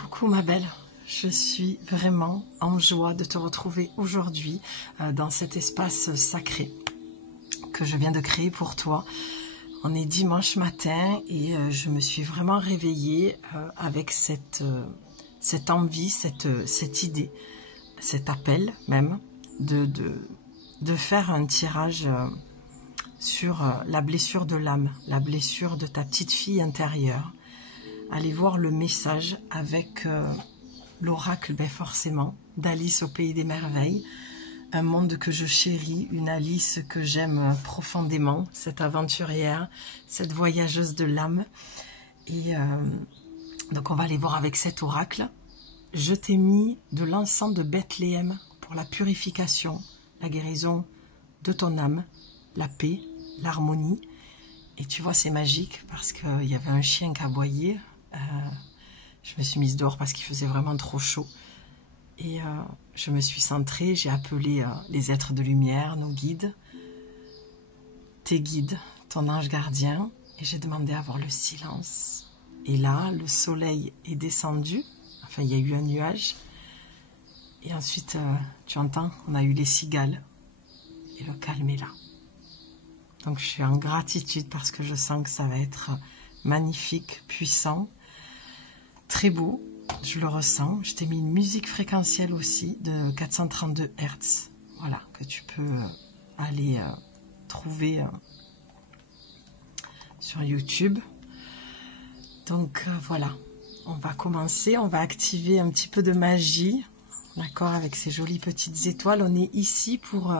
Coucou ma belle, je suis vraiment en joie de te retrouver aujourd'hui dans cet espace sacré que je viens de créer pour toi. On est dimanche matin et je me suis vraiment réveillée avec cette envie, cette idée, cet appel même de faire un tirage sur la blessure de l'âme, la blessure de ta petite fille intérieure. Allez voir le message avec l'oracle, forcément, d'Alice au Pays des Merveilles. Un monde que je chéris, une Alice que j'aime profondément, cette aventurière, cette voyageuse de l'âme. Et donc on va aller voir avec cet oracle. Je t'ai mis de l'encens de Bethléem pour la purification, la guérison de ton âme, la paix, l'harmonie. Et tu vois, c'est magique parce qu'il y avait un chien qui aboyait. Je me suis mise dehors parce qu'il faisait vraiment trop chaud. Et je me suis centrée, j'ai appelé les êtres de lumière, nos guides, tes guides, ton ange gardien, et j'ai demandé à avoir le silence. Et là, le soleil est descendu, enfin il y a eu un nuage, et ensuite, tu entends, on a eu les cigales, et le calme est là. Donc je suis en gratitude parce que je sens que ça va être magnifique, puissant, très beau. Je le ressens. Je t'ai mis une musique fréquentielle aussi de 432 Hz. Voilà, que tu peux aller trouver sur YouTube. Donc voilà, on va commencer. On va activer un petit peu de magie. D'accord, avec ces jolies petites étoiles. On est ici pour...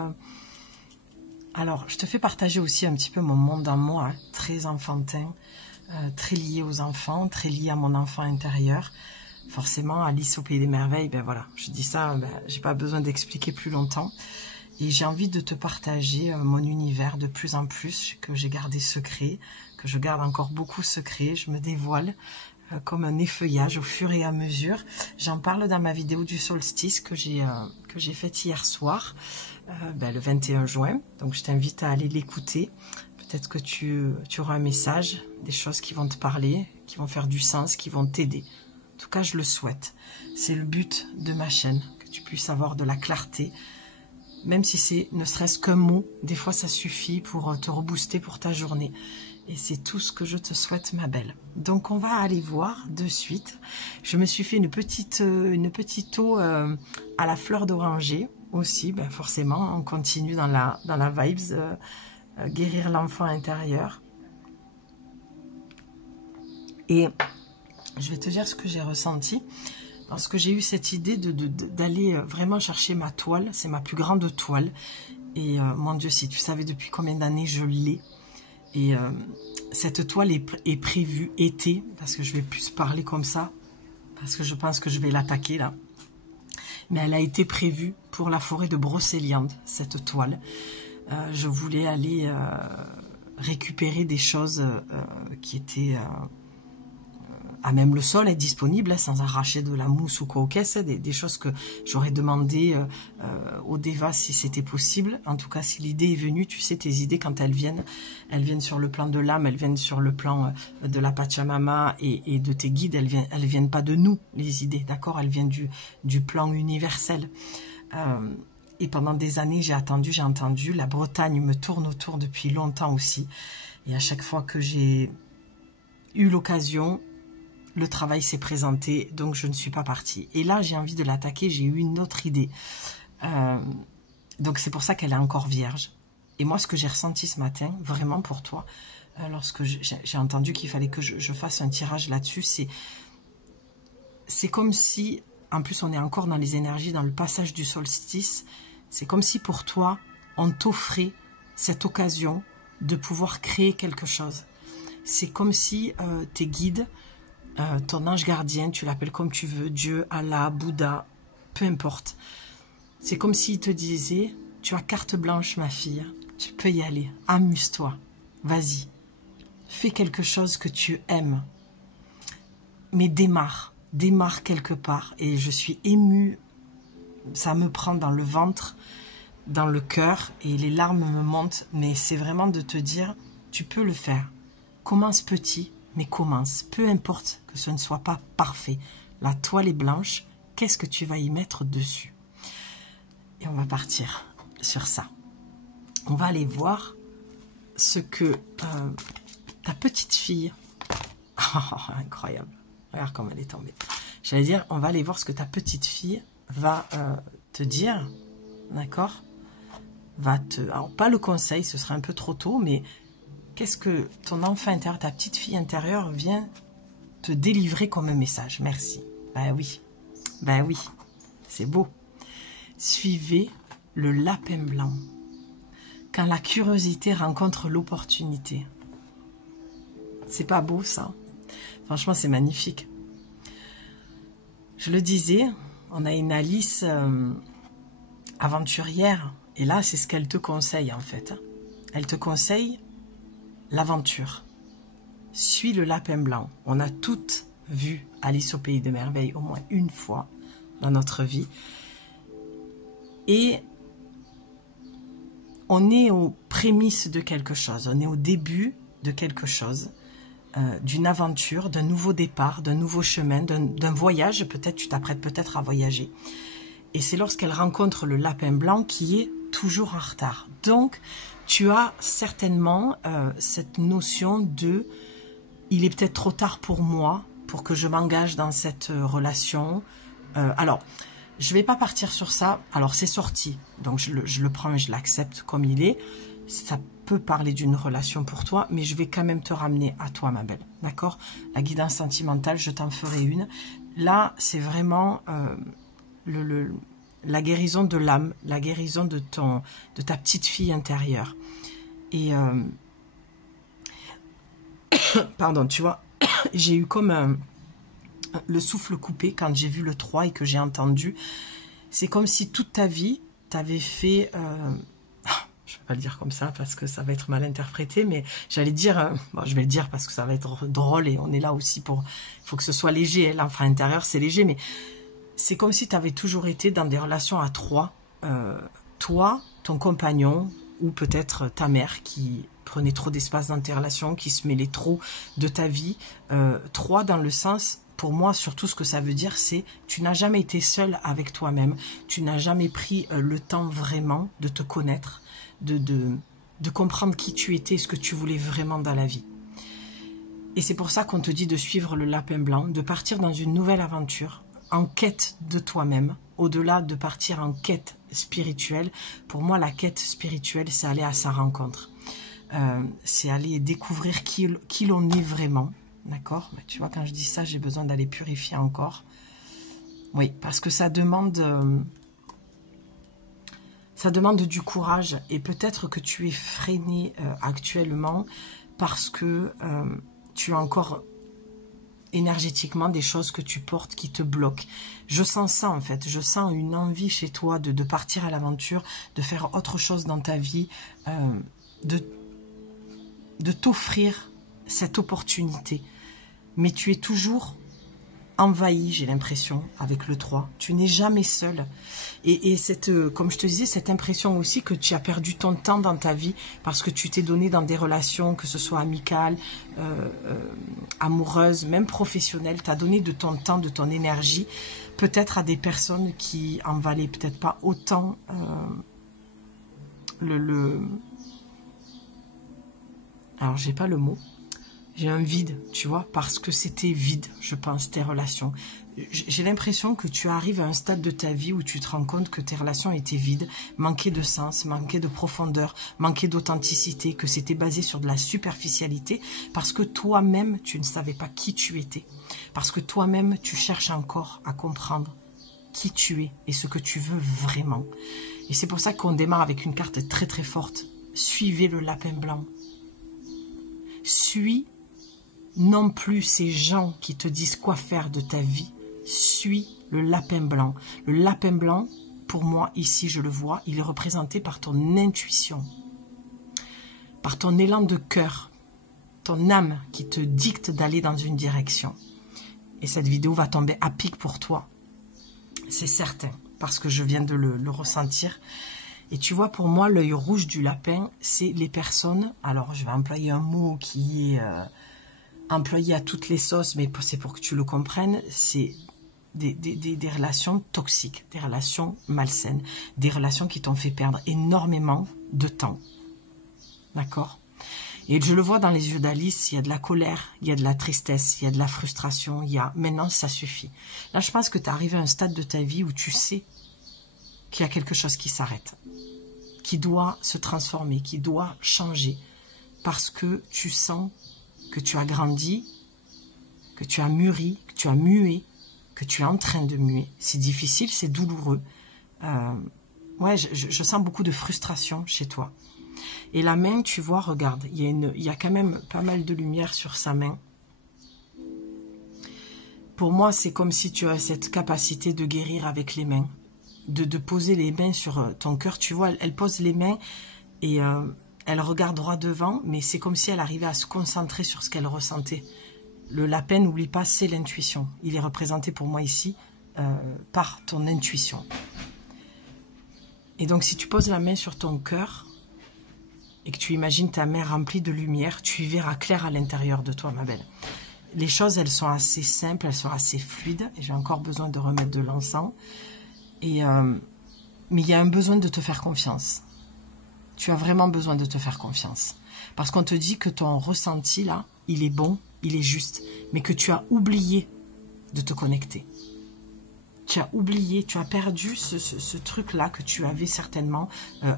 Alors, je te fais partager aussi un petit peu mon monde en moi, hein, très enfantin, très lié aux enfants, très lié à mon enfant intérieur. Forcément, Alice au Pays des Merveilles, ben voilà, je dis ça, j'ai pas besoin d'expliquer plus longtemps. Et j'ai envie de te partager mon univers de plus en plus, que j'ai gardé secret, que je garde encore beaucoup secret. Je me dévoile comme un effeuillage au fur et à mesure. J'en parle dans ma vidéo du solstice que j'ai faite hier soir, le 21 juin. Donc je t'invite à aller l'écouter. Peut-être que tu auras un message, des choses qui vont te parler, qui vont faire du sens, qui vont t'aider. En tout cas, je le souhaite. C'est le but de ma chaîne, que tu puisses avoir de la clarté. Même si c'est ne serait-ce qu'un mot, des fois ça suffit pour te rebooster pour ta journée. Et c'est tout ce que je te souhaite, ma belle. Donc on va aller voir de suite. Je me suis fait une petite eau à la fleur d'oranger aussi. Forcément, on continue dans la vibes, guérir l'enfant intérieur. Et je vais te dire ce que j'ai ressenti. Parce que j'ai eu cette idée d'aller vraiment chercher ma toile. C'est ma plus grande toile. Et mon Dieu, si tu savais depuis combien d'années je l'ai. Et cette toile est prévue été. Parce que je vais plus parler comme ça. Parce que je pense que je vais l'attaquer là. Mais elle a été prévue pour la forêt de Brocéliande, cette toile. Je voulais aller récupérer des choses qui étaient... même le sol est disponible, sans arracher de la mousse ou quoi aux caisses, des choses que j'aurais demandé au Deva si c'était possible. En tout cas, si l'idée est venue, tu sais, tes idées, quand elles viennent sur le plan de l'âme, elles viennent sur le plan de la Pachamama et de tes guides, elles viennent pas de nous, les idées, d'accord? Elles viennent du plan universel. Et pendant des années, j'ai entendu, la Bretagne me tourne autour depuis longtemps aussi. Et à chaque fois que j'ai eu l'occasion, le travail s'est présenté, donc je ne suis pas partie. Et là, j'ai envie de l'attaquer, j'ai eu une autre idée. Donc c'est pour ça qu'elle est encore vierge. Et moi, ce que j'ai ressenti ce matin, vraiment pour toi, lorsque j'ai entendu qu'il fallait que je fasse un tirage là-dessus, c'est comme si, en plus on est encore dans les énergies, dans le passage du solstice, c'est comme si pour toi, on t'offrait cette occasion de pouvoir créer quelque chose. C'est comme si tes guides... ton ange gardien, tu l'appelles comme tu veux, Dieu, Allah, Bouddha, peu importe. C'est comme s'il te disait, tu as carte blanche ma fille, tu peux y aller, amuse-toi, vas-y, fais quelque chose que tu aimes. Mais démarre quelque part. Et je suis émue, ça me prend dans le ventre, dans le cœur, et les larmes me montent, mais c'est vraiment de te dire, tu peux le faire. Commence petit, mais commence. Peu importe que ce ne soit pas parfait. La toile est blanche. Qu'est-ce que tu vas y mettre dessus? Et on va partir sur ça. On va aller voir ce que ta petite fille... Oh, incroyable. Regarde comme elle est tombée. J'allais dire, on va aller voir ce que ta petite fille va te dire. D'accord? Alors, pas le conseil, ce serait un peu trop tôt, mais qu'est-ce que ton enfant intérieur, ta petite fille intérieure vient te délivrer comme un message? Merci. Ben oui, c'est beau. Suivez le lapin blanc. Quand la curiosité rencontre l'opportunité. C'est pas beau ça? Franchement, c'est magnifique. Je le disais, on a une Alice aventurière. Et là, c'est ce qu'elle te conseille en fait. Elle te conseille l'aventure. Suis le lapin blanc. On a toutes vu Alice au pays des merveilles au moins une fois dans notre vie. Et on est aux prémices de quelque chose. On est au début de quelque chose. D'une aventure, d'un nouveau départ, d'un nouveau chemin, d'un voyage. Peut-être tu t'apprêtes peut-être à voyager. Et c'est lorsqu'elle rencontre le lapin blanc qui est toujours en retard. Donc, tu as certainement cette notion de « il est peut-être trop tard pour moi, pour que je m'engage dans cette relation ». Alors, je ne vais pas partir sur ça. Alors, c'est sorti. Donc, je le prends et je l'accepte comme il est. Ça peut parler d'une relation pour toi, mais je vais quand même te ramener à toi, ma belle. D'accord? La guidance sentimentale, je t'en ferai une. Là, c'est vraiment... la guérison de l'âme, la guérison de ta petite fille intérieure. Et pardon, tu vois, j'ai eu comme le souffle coupé quand j'ai vu le 3 et que j'ai entendu. C'est comme si toute ta vie, tu avais fait... je ne vais pas le dire comme ça parce que ça va être mal interprété, mais j'allais dire... bon, je vais le dire parce que ça va être drôle et on est là aussi pour... Il faut que ce soit léger. L'enfant intérieur, c'est léger, mais... C'est comme si tu avais toujours été dans des relations à trois. Toi, ton compagnon, ou peut-être ta mère qui prenait trop d'espace dans tes relations, qui se mêlait trop de ta vie. Trois dans le sens, pour moi, surtout ce que ça veut dire, c'est tu n'as jamais été seul avec toi-même. Tu n'as jamais pris le temps vraiment de te connaître, de comprendre qui tu étais, ce que tu voulais vraiment dans la vie. Et c'est pour ça qu'on te dit de suivre le lapin blanc, de partir dans une nouvelle aventure, en quête de toi-même, au-delà de partir en quête spirituelle. Pour moi, la quête spirituelle, c'est aller à sa rencontre. C'est aller découvrir qui l'on est vraiment. D'accord? Tu vois, quand je dis ça, j'ai besoin d'aller purifier encore. Oui, parce que ça demande du courage. Et peut-être que tu es freiné actuellement parce que tu as encore... énergétiquement des choses que tu portes qui te bloquent. Je sens ça en fait, je sens une envie chez toi de partir à l'aventure, de faire autre chose dans ta vie, de t'offrir cette opportunité. Mais tu es toujours envahi, j'ai l'impression, avec le 3. Tu n'es jamais seul. Et comme je te disais, cette impression aussi que tu as perdu ton temps dans ta vie parce que tu t'es donné dans des relations, que ce soit amicales, amoureuses, même professionnelles. Tu as donné de ton temps, de ton énergie, peut-être à des personnes qui en valaient peut-être pas autant alors, j'ai pas le mot. J'ai un vide, tu vois, parce que c'était vide, je pense, tes relations. J'ai l'impression que tu arrives à un stade de ta vie où tu te rends compte que tes relations étaient vides, manquaient de sens, manquaient de profondeur, manquaient d'authenticité, que c'était basé sur de la superficialité, parce que toi-même, tu ne savais pas qui tu étais. Parce que toi-même, tu cherches encore à comprendre qui tu es et ce que tu veux vraiment. Et c'est pour ça qu'on démarre avec une carte très très forte. Suivez le lapin blanc. Suis non plus ces gens qui te disent quoi faire de ta vie. Suis le lapin blanc. Le lapin blanc, pour moi, ici, je le vois, il est représenté par ton intuition, par ton élan de cœur, ton âme qui te dicte d'aller dans une direction. Et cette vidéo va tomber à pic pour toi. C'est certain, parce que je viens de le ressentir. Et tu vois, pour moi, l'œil rouge du lapin, c'est les personnes... Alors, je vais employer un mot qui est employé à toutes les sauces, mais c'est pour que tu le comprennes. C'est des relations toxiques, des relations malsaines, des relations qui t'ont fait perdre énormément de temps. D'accord? Et je le vois dans les yeux d'Alice, il y a de la colère, il y a de la tristesse, il y a de la frustration, il y a... Maintenant, ça suffit. Là, je pense que tu es arrivé à un stade de ta vie où tu sais qu'il y a quelque chose qui s'arrête, qui doit se transformer, qui doit changer, parce que tu sens que tu as grandi, que tu as mûri, que tu as mué, que tu es en train de muer. C'est difficile, c'est douloureux. Ouais, je sens beaucoup de frustration chez toi. Et la main, tu vois, regarde, il y a quand même pas mal de lumière sur sa main. Pour moi, c'est comme si tu as cette capacité de guérir avec les mains, de poser les mains sur ton cœur. Tu vois, elle pose les mains et elle regarde droit devant, mais c'est comme si elle arrivait à se concentrer sur ce qu'elle ressentait. Le lapin, n'oublie pas, c'est l'intuition. Il est représenté pour moi ici par ton intuition. Et donc, si tu poses la main sur ton cœur et que tu imagines ta main remplie de lumière, tu y verras clair à l'intérieur de toi, ma belle. Les choses, elles sont assez simples, elles sont assez fluides. J'ai encore besoin de remettre de l'encens. Mais il y a un besoin de te faire confiance. Tu as vraiment besoin de te faire confiance. Parce qu'on te dit que ton ressenti, là, il est bon, il est juste. Mais que tu as oublié de te connecter. Tu as oublié, tu as perdu ce truc-là que tu avais certainement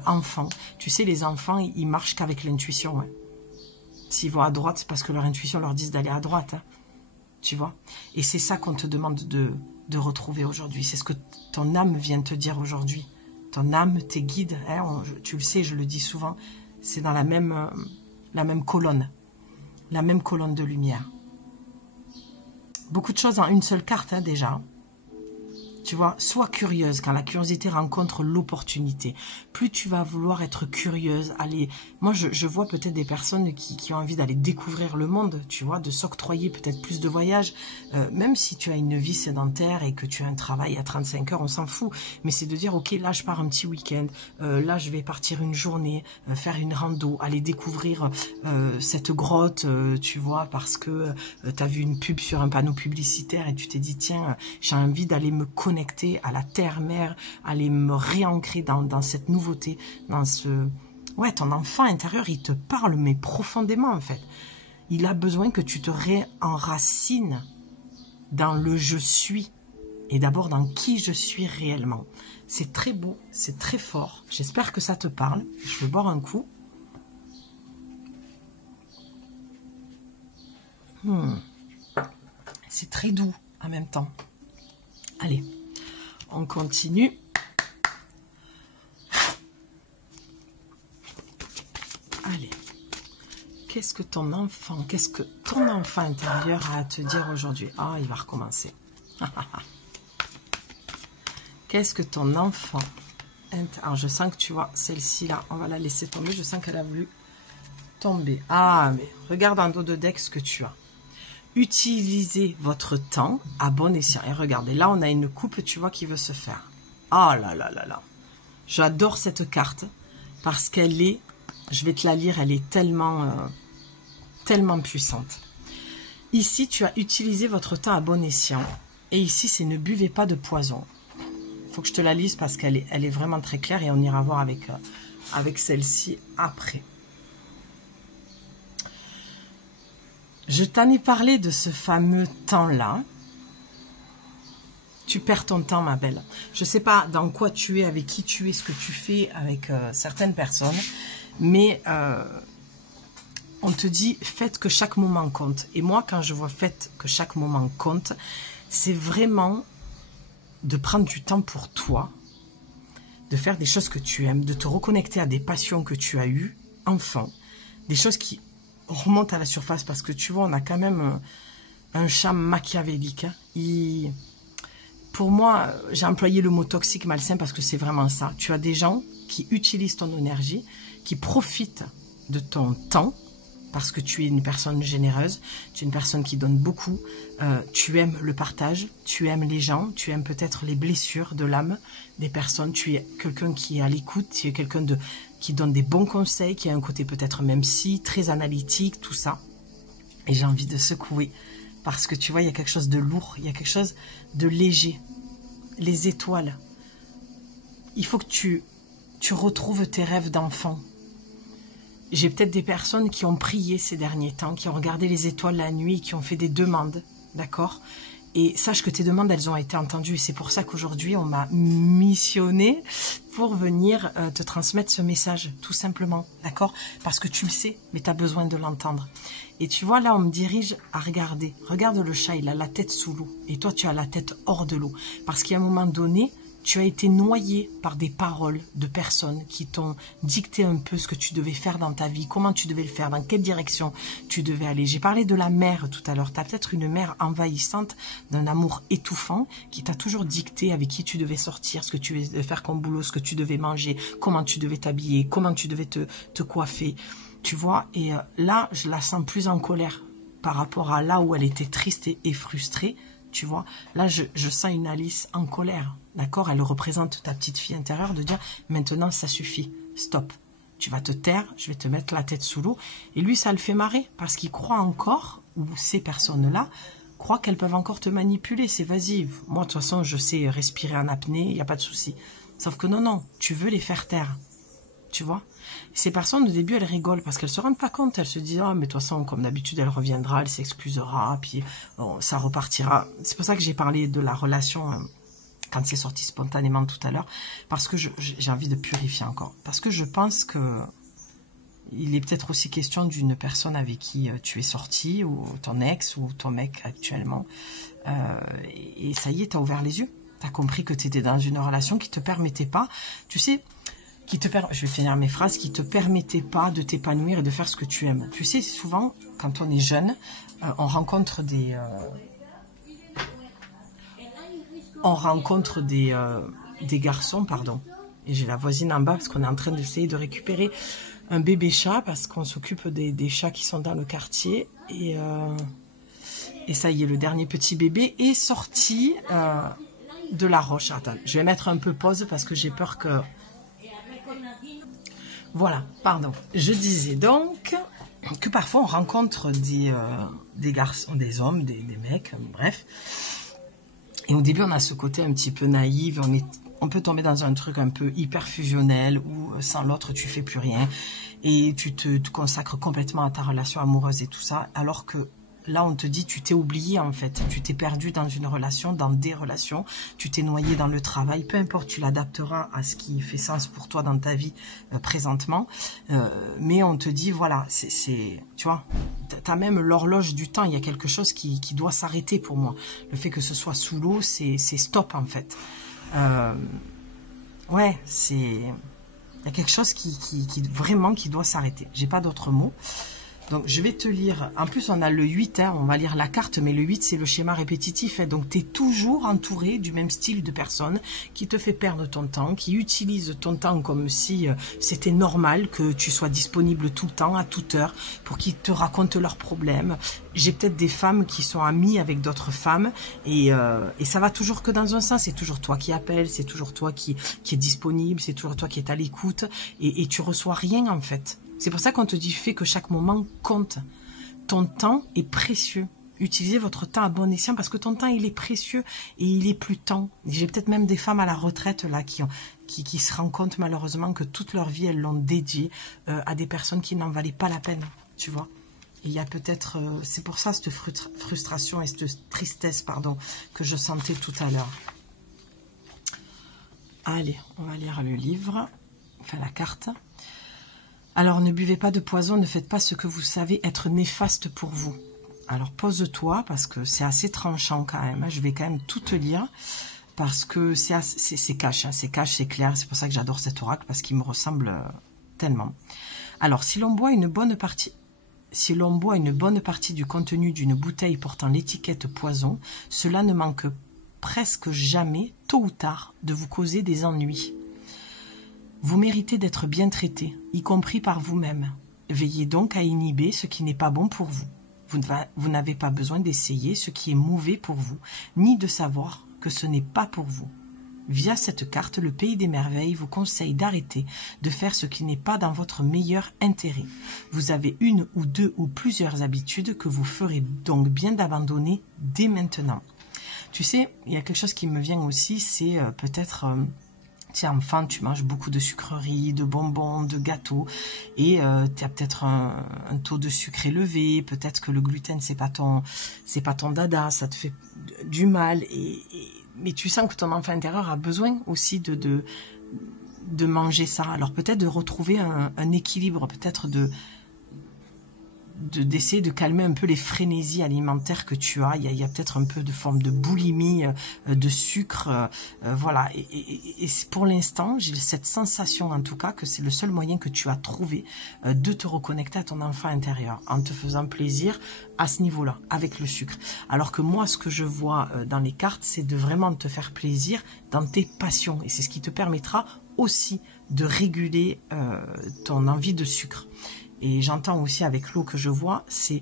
enfant. Tu sais, les enfants, ils marchent qu'avec l'intuition. Hein. S'ils vont à droite, c'est parce que leur intuition leur dit d'aller à droite. Hein. Tu vois? Et c'est ça qu'on te demande de retrouver aujourd'hui. C'est ce que ton âme vient te dire aujourd'hui. Ton âme, tes guides, hein, tu le sais, je le dis souvent, c'est dans la même colonne. La même colonne de lumière. Beaucoup de choses en une seule carte, hein, déjà. Tu vois, sois curieuse quand la curiosité rencontre l'opportunité. Plus tu vas vouloir être curieuse, aller... Moi, je vois peut-être des personnes qui ont envie d'aller découvrir le monde, tu vois, de s'octroyer peut-être plus de voyages. Même si tu as une vie sédentaire et que tu as un travail à 35 heures, on s'en fout. Mais c'est de dire, ok, là, je pars un petit week-end. Là, je vais partir une journée, faire une rando, aller découvrir cette grotte, tu vois, parce que tu as vu une pub sur un panneau publicitaire et tu t'es dit, tiens, j'ai envie d'aller me connecter à la terre-mère, aller me réancrer dans cette nouveauté, dans ce... Ouais, ton enfant intérieur, il te parle, mais profondément, en fait. Il a besoin que tu te réenracines dans le « je suis » et d'abord dans qui je suis réellement. C'est très beau, c'est très fort. J'espère que ça te parle. Je vais boire un coup. C'est très doux en même temps. Allez, on continue. Allez, qu'est-ce que ton enfant intérieur a à te dire aujourd'hui? Ah, il va recommencer. Qu'est-ce que ton enfant... Alors, je sens que tu vois, celle-ci là, on va la laisser tomber. Je sens qu'elle a voulu tomber. Ah, mais regarde en dos de deck ce que tu as. Utilisez votre temps à bon escient. Et regardez, là, on a une coupe, tu vois, qui veut se faire. Ah là là là là. J'adore cette carte parce qu'elle est, je vais te la lire, elle est tellement, tellement puissante. Ici, tu as utilisé votre temps à bon escient. Et ici, c'est ne buvez pas de poison. Il faut que je te la lise parce qu'elle est vraiment très claire et on ira voir avec celle-ci après. Je t'en ai parlé de ce fameux temps-là. Tu perds ton temps, ma belle. Je ne sais pas dans quoi tu es, avec qui tu es, ce que tu fais avec certaines personnes, mais on te dit, faites que chaque moment compte. Et moi, quand je vois faites que chaque moment compte, c'est vraiment de prendre du temps pour toi, de faire des choses que tu aimes, de te reconnecter à des passions que tu as eues, enfant, des choses qui... On remonte à la surface parce que tu vois, on a quand même un champ machiavélique. Hein. Pour moi, j'ai employé le mot toxique malsain parce que c'est vraiment ça. Tu as des gens qui utilisent ton énergie, qui profitent de ton temps parce que tu es une personne généreuse, tu es une personne qui donne beaucoup, tu aimes le partage, tu aimes les gens, tu aimes peut-être les blessures de l'âme des personnes, tu es quelqu'un qui est à l'écoute, tu es quelqu'un qui donne des bons conseils, qui a un côté peut-être même si, très analytique, tout ça. Et j'ai envie de secouer Parce que tu vois, il y a quelque chose de lourd, il y a quelque chose de léger. Les étoiles. Il faut que tu retrouves tes rêves d'enfant. J'ai peut-être des personnes qui ont prié ces derniers temps, qui ont regardé les étoiles la nuit, qui ont fait des demandes, d'accord? Et sache que tes demandes, elles ont été entendues. C'est pour ça qu'aujourd'hui, on m'a missionné pour venir te transmettre ce message, tout simplement, d'accord? Parce que tu le sais, mais tu as besoin de l'entendre. Et tu vois, là, on me dirige à regarder. Regarde le chat, il a la tête sous l'eau. Et toi, tu as la tête hors de l'eau. Parce qu'à un moment donné, tu as été noyé par des paroles de personnes qui t'ont dicté un peu ce que tu devais faire dans ta vie, comment tu devais le faire, dans quelle direction tu devais aller. J'ai parlé de la mère tout à l'heure. Tu as peut-être une mère envahissante, d'un amour étouffant, qui t'a toujours dicté avec qui tu devais sortir, ce que tu devais faire comme boulot, ce que tu devais manger, comment tu devais t'habiller, comment tu devais te coiffer. Tu vois, et là, je la sens plus en colère par rapport à là où elle était triste et frustrée. Tu vois, là, je sens une Alice en colère, d'accord? Elle représente ta petite fille intérieure de dire, maintenant, ça suffit, stop. Tu vas te taire, je vais te mettre la tête sous l'eau. Et lui, ça le fait marrer, parce qu'il croit encore, ou ces personnes-là, croient qu'elles peuvent encore te manipuler. C'est vas-y, moi, de toute façon, je sais respirer en apnée, il n'y a pas de souci. Sauf que non, tu veux les faire taire, tu vois? Ces personnes, au début, elles rigolent parce qu'elles ne se rendent pas compte. Elles se disent, ah, mais de toute façon, comme d'habitude, elle reviendra, elle s'excusera, puis bon, ça repartira. C'est pour ça que j'ai parlé de la relation quand c'est sorti spontanément tout à l'heure, parce que j'ai envie de purifier encore. Parce que je pense que il est peut-être aussi question d'une personne avec qui tu es sorti, ou ton ex, ou ton mec actuellement. Et ça y est, tu as ouvert les yeux. Tu as compris que tu étais dans une relation qui ne te permettait pas, tu sais, je vais finir mes phrases, qui ne te permettait pas de t'épanouir et de faire ce que tu aimes. Tu sais, souvent, quand on est jeune, on rencontre des garçons, pardon. Et j'ai la voisine en bas parce qu'on est en train d'essayer de récupérer un bébé chat parce qu'on s'occupe des chats qui sont dans le quartier. Et ça y est, le dernier petit bébé est sorti de la roche. Attends, je vais mettre un peu pause parce que j'ai peur que... Voilà, pardon. Je disais donc que parfois on rencontre des garçons, des hommes, des mecs, bref. Et au début, on a ce côté un petit peu naïf. On peut tomber dans un truc un peu hyper fusionnel où sans l'autre, tu fais plus rien. Et tu te consacres complètement à ta relation amoureuse et tout ça. Alors que là, on te dit, tu t'es oublié en fait. Tu t'es perdu dans une relation, dans des relations. Tu t'es noyé dans le travail. Peu importe, tu l'adapteras à ce qui fait sens pour toi dans ta vie présentement. Mais on te dit, voilà, tu vois, tu as même l'horloge du temps. Il y a quelque chose qui doit s'arrêter pour moi. Le fait que ce soit sous l'eau, c'est stop en fait. Ouais, il y a quelque chose vraiment qui doit s'arrêter. J'ai pas d'autres mots. Donc, je vais te lire, en plus on a le 8, hein, on va lire la carte, mais le 8 c'est le schéma répétitif, hein, donc tu es toujours entouré du même style de personnes qui te fait perdre ton temps, qui utilisent ton temps comme si c'était normal que tu sois disponible tout le temps, à toute heure, pour qu'ils te racontent leurs problèmes. J'ai peut-être des femmes qui sont amies avec d'autres femmes et ça va toujours que dans un sens, c'est toujours toi qui appelles, c'est toujours toi qui est disponible, c'est toujours toi qui est à l'écoute et tu reçois rien en fait. C'est pour ça qu'on te dit fais que chaque moment compte. Ton temps est précieux. Utilisez votre temps à bon escient parce que ton temps il est précieux et il est plus temps. J'ai peut-être même des femmes à la retraite là qui se rendent compte malheureusement que toute leur vie elles l'ont dédiée à des personnes qui n'en valaient pas la peine, tu vois. Il y a peut-être, c'est pour ça cette frustration et cette tristesse, pardon, que je sentais tout à l'heure. Allez, on va lire le livre, enfin la carte. Alors, ne buvez pas de poison, ne faites pas ce que vous savez être néfaste pour vous. Alors, pose-toi, parce que c'est assez tranchant quand même. Hein. Je vais quand même tout te lire, parce que c'est cash, hein. C'est cash, c'est clair. C'est pour ça que j'adore cet oracle, parce qu'il me ressemble tellement. Alors, si l'on boit une bonne partie du contenu d'une bouteille portant l'étiquette poison, cela ne manque presque jamais, tôt ou tard, de vous causer des ennuis. Vous méritez d'être bien traité, y compris par vous-même. Veillez donc à inhiber ce qui n'est pas bon pour vous. Vous n'avez pas besoin d'essayer ce qui est mauvais pour vous, ni de savoir que ce n'est pas pour vous. Via cette carte, le pays des merveilles vous conseille d'arrêter de faire ce qui n'est pas dans votre meilleur intérêt. Vous avez une ou deux ou plusieurs habitudes que vous ferez donc bien d'abandonner dès maintenant. Tu sais, il y a quelque chose qui me vient aussi, c'est peut-être... tu es enfant, tu manges beaucoup de sucreries, de bonbons, de gâteaux, et tu as peut-être un taux de sucre élevé, peut-être que le gluten, c'est pas ton dada, ça te fait du mal, mais tu sens que ton enfant intérieur a besoin aussi de manger ça. Alors peut-être de retrouver un équilibre, peut-être d'essayer de calmer un peu les frénésies alimentaires que tu as. Il y a peut-être un peu de forme de boulimie, de sucre, voilà. Et pour l'instant, j'ai cette sensation en tout cas que c'est le seul moyen que tu as trouvé de te reconnecter à ton enfant intérieur, en te faisant plaisir à ce niveau-là, avec le sucre. Alors que moi, ce que je vois dans les cartes, c'est de vraiment te faire plaisir dans tes passions. Et c'est ce qui te permettra aussi de réguler ton envie de sucre. Et j'entends aussi avec l'eau que je vois, c'est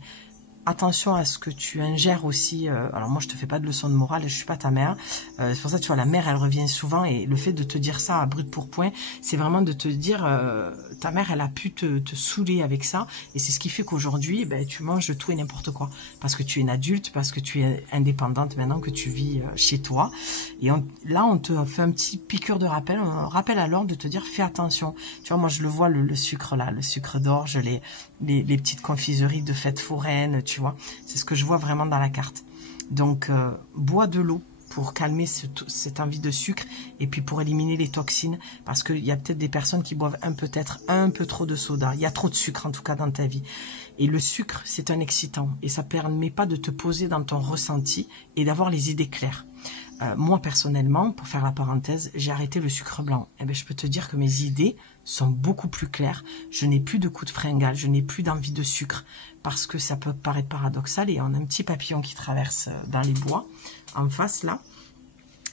attention à ce que tu ingères aussi. Alors moi, je te fais pas de leçon de morale, je suis pas ta mère. C'est pour ça que tu vois, la mère, elle revient souvent. Et le fait de te dire ça à brut pour point, c'est vraiment de te dire, ta mère, elle a pu te saouler avec ça. Et c'est ce qui fait qu'aujourd'hui, ben, tu manges tout et n'importe quoi. Parce que tu es une adulte, parce que tu es indépendante maintenant, que tu vis chez toi. Et là, on te fait un petit piqûre de rappel, un rappel à l'ordre de te dire, fais attention. Tu vois, moi, je le vois, le sucre là, le sucre d'orge, les petites confiseries de fêtes foraines, tu vois. C'est ce que je vois vraiment dans la carte. Donc, bois de l'eau pour calmer cette envie de sucre et puis pour éliminer les toxines. Parce qu'il y a peut-être des personnes qui boivent peut-être un peu trop de soda. Il y a trop de sucre, en tout cas, dans ta vie. Et le sucre, c'est un excitant. Et ça ne permet pas de te poser dans ton ressenti et d'avoir les idées claires. Moi, personnellement, pour faire la parenthèse, j'ai arrêté le sucre blanc. Eh bien, je peux te dire que mes idées sont beaucoup plus claires. Je n'ai plus de coups de fringale, je n'ai plus d'envie de sucre. Parce que ça peut paraître paradoxal. Et on a un petit papillon qui traverse dans les bois, en face, là.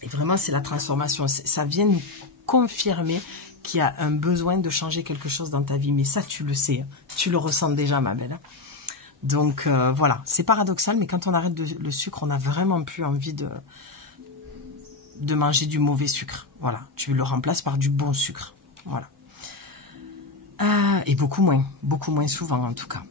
Et vraiment, c'est la transformation. Ça vient nous confirmer qu'il y a un besoin de changer quelque chose dans ta vie. Mais ça, tu le sais. Tu le ressens déjà, ma belle. Donc, voilà. C'est paradoxal, mais quand on arrête le sucre, on a vraiment plus envie de manger du mauvais sucre. Voilà, tu le remplaces par du bon sucre. Voilà. Et beaucoup moins souvent en tout cas.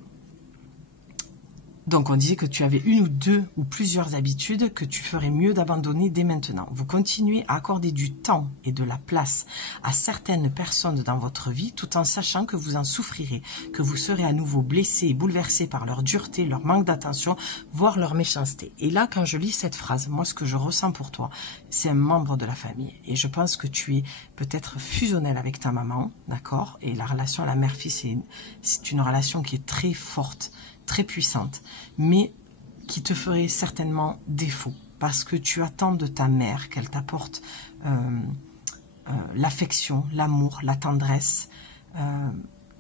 Donc, on disait que tu avais une ou deux ou plusieurs habitudes que tu ferais mieux d'abandonner dès maintenant. Vous continuez à accorder du temps et de la place à certaines personnes dans votre vie, tout en sachant que vous en souffrirez, que vous serez à nouveau blessé et bouleversé par leur dureté, leur manque d'attention, voire leur méchanceté. Et là, quand je lis cette phrase, moi, ce que je ressens pour toi, c'est un membre de la famille. Et je pense que tu es peut-être fusionnel avec ta maman, d'accord? Et la relation à la mère-fille, c'est une relation qui est très forte, très puissante, mais qui te ferait certainement défaut, parce que tu attends de ta mère qu'elle t'apporte l'affection, l'amour, la tendresse,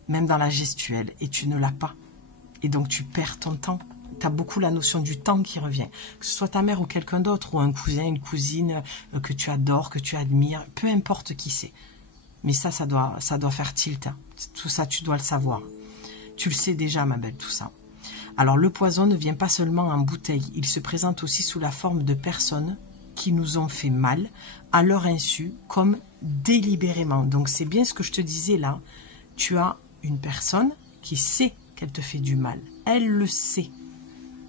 même dans la gestuelle, et tu ne l'as pas. Et donc tu perds ton temps. Tu as beaucoup la notion du temps qui revient. Que ce soit ta mère ou quelqu'un d'autre, ou un cousin, une cousine que tu adores, que tu admires, peu importe qui c'est. Mais ça doit faire tilt. Hein. Tout ça, tu dois le savoir. Tu le sais déjà, ma belle, tout ça. Alors, le poison ne vient pas seulement en bouteille. Il se présente aussi sous la forme de personnes qui nous ont fait mal, à leur insu, comme délibérément. Donc, c'est bien ce que je te disais là. Tu as une personne qui sait qu'elle te fait du mal. Elle le sait.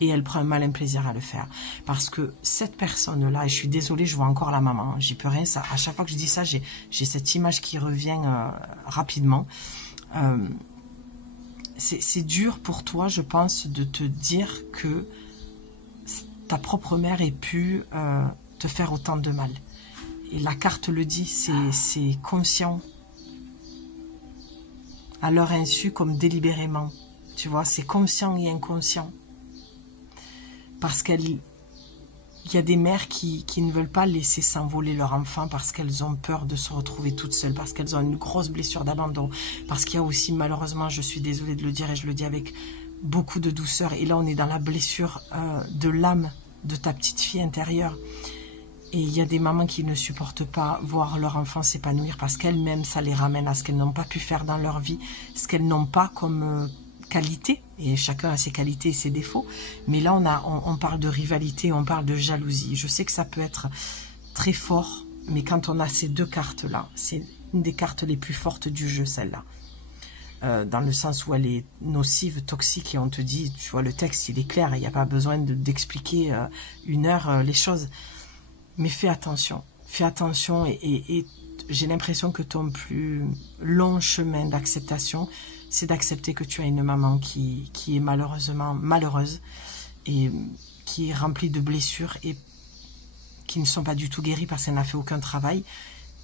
Et elle prend un malin plaisir à le faire. Parce que cette personne-là, et je suis désolée, je vois encore la maman, j'y peux rien. Ça, à chaque fois que je dis ça, j'ai cette image qui revient rapidement. C'est dur pour toi, je pense, de te dire que ta propre mère ait pu te faire autant de mal. Et la carte le dit, c'est conscient. À leur insu, comme délibérément. Tu vois, c'est conscient et inconscient. Parce qu'il y a des mères qui ne veulent pas laisser s'envoler leur enfant parce qu'elles ont peur de se retrouver toutes seules, parce qu'elles ont une grosse blessure d'abandon, parce qu'il y a aussi, malheureusement, je suis désolée de le dire et je le dis avec beaucoup de douceur, et là on est dans la blessure de l'âme de ta petite fille intérieure. Et il y a des mamans qui ne supportent pas voir leur enfant s'épanouir parce qu'elles-mêmes, ça les ramène à ce qu'elles n'ont pas pu faire dans leur vie, ce qu'elles n'ont pas comme qualité, et chacun a ses qualités et ses défauts, mais là on parle de rivalité, on parle de jalousie. Je sais que ça peut être très fort mais quand on a ces deux cartes-là, c'est une des cartes les plus fortes du jeu, celle-là. Dans le sens où elle est nocive, toxique, et on te dit, tu vois, le texte, il est clair, il n'y a pas besoin d'expliquer une heure les choses. Mais fais attention, et j'ai l'impression que ton plus long chemin d'acceptation, c'est d'accepter que tu as une maman qui est malheureusement malheureuse, et qui est remplie de blessures, et qui ne sont pas du tout guéries parce qu'elle n'a fait aucun travail,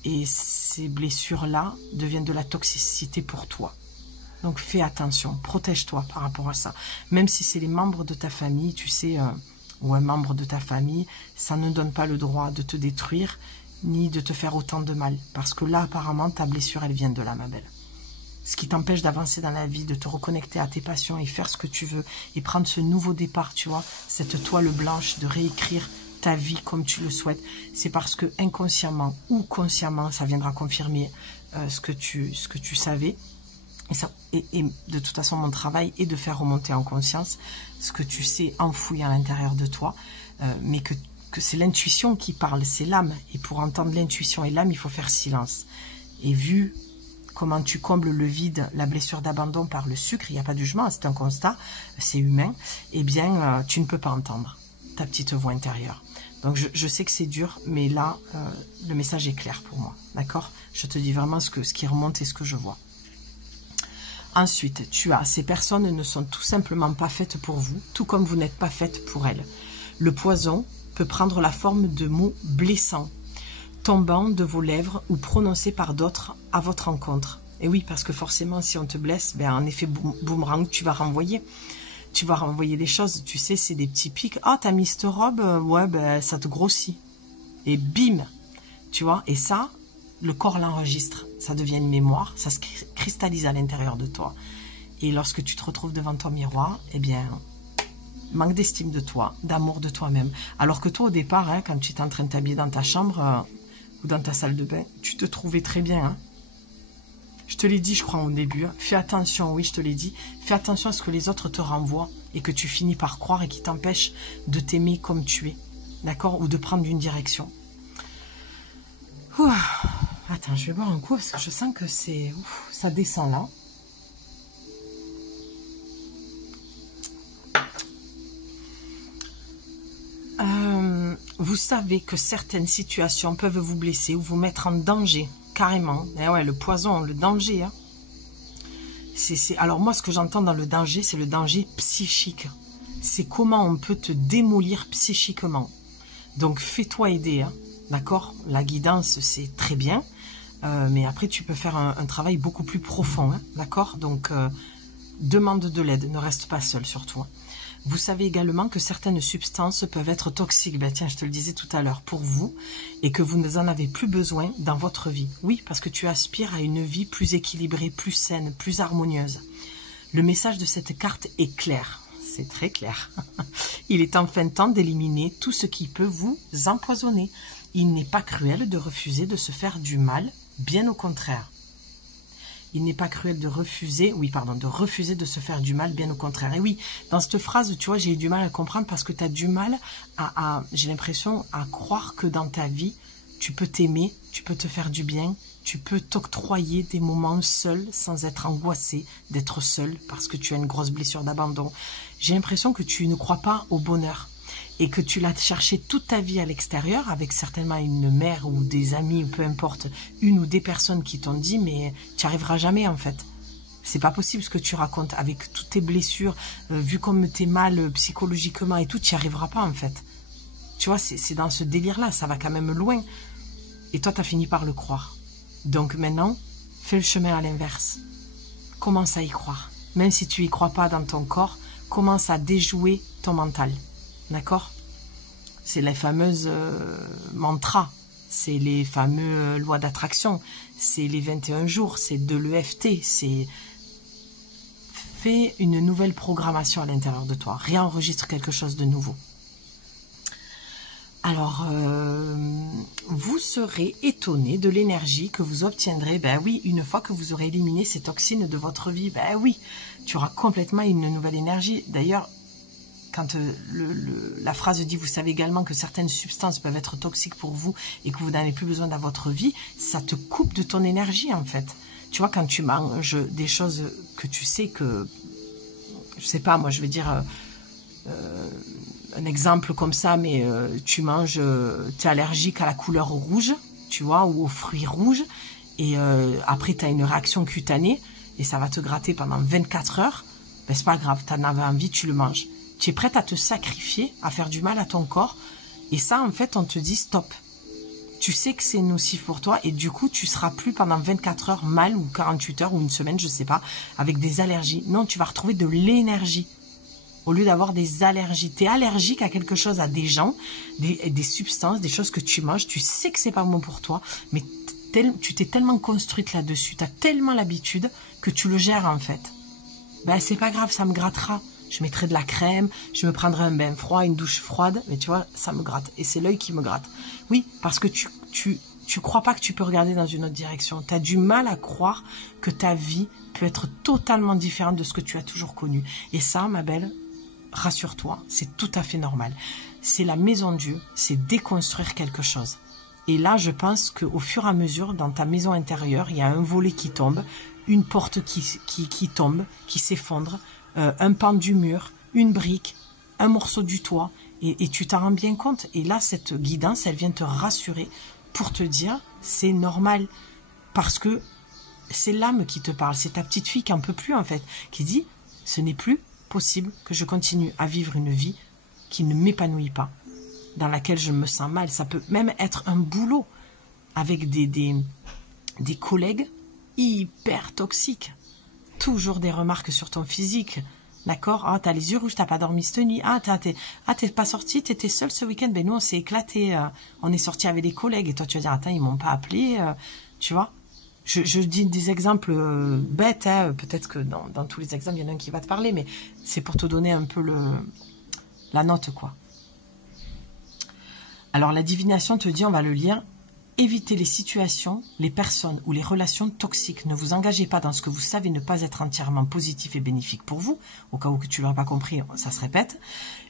et ces blessures-là deviennent de la toxicité pour toi. Donc fais attention, protège-toi par rapport à ça. Même si c'est les membres de ta famille, tu sais, ou un membre de ta famille, ça ne donne pas le droit de te détruire, ni de te faire autant de mal. Parce que là, apparemment, ta blessure, elle vient de là, ma belle. Ce qui t'empêche d'avancer dans la vie, de te reconnecter à tes passions et faire ce que tu veux, et prendre ce nouveau départ, tu vois, cette toile blanche, de réécrire ta vie comme tu le souhaites, c'est parce que inconsciemment ou consciemment, ça viendra confirmer ce que tu savais. Et de toute façon, mon travail est de faire remonter en conscience ce que tu sais enfoui à l'intérieur de toi, mais que c'est l'intuition qui parle, c'est l'âme. Et pour entendre l'intuition et l'âme, il faut faire silence. Et vu comment tu combles le vide, la blessure d'abandon par le sucre, il n'y a pas de jugement, c'est un constat, c'est humain, eh bien, tu ne peux pas entendre ta petite voix intérieure. Donc, je sais que c'est dur, mais là, le message est clair pour moi, d'accord? Je te dis vraiment ce qui remonte et ce que je vois. Ensuite, ces personnes ne sont tout simplement pas faites pour vous, tout comme vous n'êtes pas faites pour elles. Le poison peut prendre la forme de mots blessants, tombant de vos lèvres ou prononcés par d'autres à votre encontre. Et oui, parce que forcément, si on te blesse, ben, en effet boomerang, tu vas renvoyer. Tu vas renvoyer des choses, tu sais, c'est des petits pics. Ah, t'as mis cette robe, ouais, ben, ça te grossit. Et bim, tu vois, et ça, le corps l'enregistre, ça devient une mémoire, ça se cristallise à l'intérieur de toi. Et lorsque tu te retrouves devant ton miroir, eh bien, manque d'estime de toi, d'amour de toi-même. Alors que toi, au départ, hein, quand tu étais en train de t'habiller dans ta chambre ou dans ta salle de bain, tu te trouvais très bien. Hein. Je te l'ai dit, je crois, au début. Hein. Fais attention, oui, je te l'ai dit. Fais attention à ce que les autres te renvoient et que tu finis par croire et qui t'empêchent de t'aimer comme tu es. D'accord? Ou de prendre une direction. Ouh. Attends, je vais boire un coup parce que je sens que ça descend là. Vous savez que certaines situations peuvent vous blesser ou vous mettre en danger, carrément. Et ouais, le poison, le danger. Hein. Alors moi, ce que j'entends dans le danger, c'est le danger psychique. C'est comment on peut te démolir psychiquement. Donc fais-toi aider, hein. D'accord? La guidance, c'est très bien. Mais après, tu peux faire un travail beaucoup plus profond. Hein, d'accord? Donc, demande de l'aide. Ne reste pas seul, surtout. Hein. Vous savez également que certaines substances peuvent être toxiques. Ben, tiens, je te le disais tout à l'heure, pour vous. Et que vous n'en avez plus besoin dans votre vie. Oui, parce que tu aspires à une vie plus équilibrée, plus saine, plus harmonieuse. Le message de cette carte est clair. C'est très clair. Il est enfin temps d'éliminer tout ce qui peut vous empoisonner. Il n'est pas cruel de refuser de se faire du mal, bien au contraire. Il n'est pas cruel de refuser, de refuser de se faire du mal, bien au contraire. Et oui, dans cette phrase, tu vois, j'ai eu du mal à comprendre parce que tu as du mal j'ai l'impression, à croire que dans ta vie, tu peux t'aimer, tu peux te faire du bien, tu peux t'octroyer des moments seuls sans être angoissé d'être seul parce que tu as une grosse blessure d'abandon. J'ai l'impression que tu ne crois pas au bonheur. Et que tu l'as cherché toute ta vie à l'extérieur, avec certainement une mère ou des amis, ou peu importe, une ou des personnes qui t'ont dit, mais tu n'y arriveras jamais en fait. C'est pas possible ce que tu racontes, avec toutes tes blessures, vu comme t'es mal psychologiquement et tout, tu n'y arriveras pas en fait. Tu vois, c'est dans ce délire-là, ça va quand même loin. Et toi, tu as fini par le croire. Donc maintenant, fais le chemin à l'inverse. Commence à y croire. Même si tu y crois pas dans ton corps, commence à déjouer ton mental. D'accord? C'est les fameuses mantras, c'est les fameuses lois d'attraction, c'est les 21 jours, c'est de l'EFT, c'est... Fais une nouvelle programmation à l'intérieur de toi, réenregistre quelque chose de nouveau. Alors, vous serez étonné de l'énergie que vous obtiendrez, ben oui, une fois que vous aurez éliminé ces toxines de votre vie, ben oui, tu auras complètement une nouvelle énergie. D'ailleurs, quand la phrase dit, vous savez également que certaines substances peuvent être toxiques pour vous et que vous n'en avez plus besoin dans votre vie, ça te coupe de ton énergie en fait. Tu vois, quand tu manges des choses que tu sais que, je sais pas, moi je vais dire un exemple comme ça, mais tu manges, tu es allergique à la couleur rouge, tu vois, ou aux fruits rouges, et après tu as une réaction cutanée, et ça va te gratter pendant 24 heures, ben c'est pas grave, tu en avais envie, tu le manges. Tu es prête à te sacrifier, à faire du mal à ton corps, et ça en fait on te dit stop. Tu sais que c'est nocif pour toi et du coup, tu seras plus pendant 24 heures mal ou 48 heures ou une semaine, je sais pas, avec des allergies. Non, tu vas retrouver de l'énergie au lieu d'avoir des allergies. Tu es allergique à quelque chose, à des gens, des substances, des choses que tu manges. Tu sais que c'est pas bon pour toi, mais tu t'es tellement construite là-dessus, tu as tellement l'habitude que tu le gères en fait. Ben, c'est pas grave, ça me grattera. Je mettrai de la crème, je me prendrai un bain froid, une douche froide, mais tu vois, ça me gratte. Et c'est l'œil qui me gratte. Oui, parce que tu crois pas que tu peux regarder dans une autre direction. Tu as du mal à croire que ta vie peut être totalement différente de ce que tu as toujours connu. Et ça, ma belle, rassure-toi, c'est tout à fait normal. C'est la maison de Dieu, c'est déconstruire quelque chose. Et là, je pense qu'au fur et à mesure, dans ta maison intérieure, il y a un volet qui tombe, une porte qui tombe, qui s'effondre, un pan du mur, une brique, un morceau du toit, et tu t'en rends bien compte. Et là, cette guidance, elle vient te rassurer pour te dire, c'est normal, parce que c'est l'âme qui te parle, c'est ta petite fille qui n'en peut plus en fait, qui dit, ce n'est plus possible que je continue à vivre une vie qui ne m'épanouit pas, dans laquelle je me sens mal. Ça peut même être un boulot avec des collègues hyper toxiques. Toujours des remarques sur ton physique, d'accord? Ah, t'as les yeux rouges, t'as pas dormi cette nuit. Ah, t'es pas sorti, t'étais seule ce week-end. Ben nous, on s'est éclaté. On est sorti avec des collègues. Et toi, tu vas dire, attends, ils m'ont pas appelé. Tu vois? Je dis des exemples bêtes. Hein. Peut-être que dans tous les exemples, il y en a un qui va te parler, mais c'est pour te donner un peu la note, quoi. Alors, la divination te dit, on va le lire. Évitez les situations, les personnes ou les relations toxiques. Ne vous engagez pas dans ce que vous savez ne pas être entièrement positif et bénéfique pour vous. Au cas où que tu ne l'aurais pas compris, ça se répète.